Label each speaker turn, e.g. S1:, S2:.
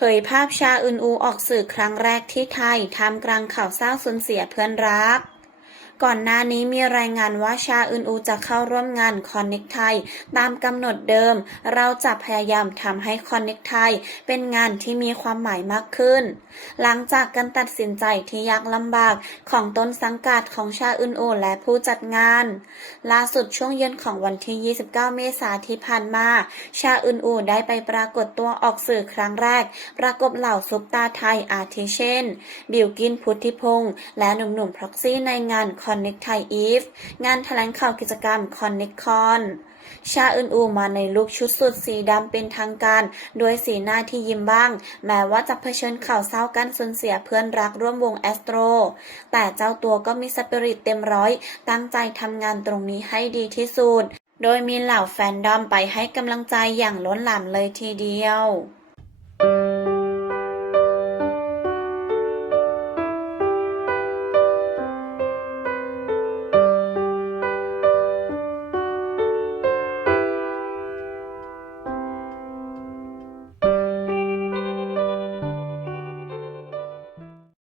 S1: เผยภาพชาอึนอูออกสื่อครั้งแรกที่ไทยทำกลางข่าวเศร้าสูญเสียเพื่อนรัก ก่อนหน้านี้มีรายงานว่าชาอึนอูจะเข้าร่วมงานคอนเน็กไทยตามกำหนดเดิม เราจะพยายามทำให้คอนเน็กไทยเป็นงานที่มีความหมายมากขึ้น หลังจากการตัดสินใจที่ยากลำบากของต้นสังกัดของชาอึนอูและผู้จัดงาน ล่าสุดช่วงเย็นของวันที่ 29 เมษายนที่ผ่านมา ชาอึนอูได้ไปปรากฏตัวออกสื่อครั้งแรก ประกบเหล่าซุปตาไทยอาทิเช่น บิวกินพุทธิพงษ์และหนุ่มๆพร็อกซี่ในงาน Connect Thai Eve งานแถลงข่าวกิจกรรม Connect Con ชาอึนอูมาในลุคชุดสุดสีดำเป็นทางการโดยสีหน้าที่ยิ้มบ้าง แม้ว่าจะเผชิญข่าวเศร้าการสูญเสียเพื่อนรักร่วมวงแอสโตร แต่เจ้าตัวก็มีสปิริตเต็มร้อย ตั้งใจทำงานตรงนี้ให้ดีที่สุด โดยมีเหล่าแฟนดอมไปให้กำลังใจอย่างล้นหลามเลยทีเดียว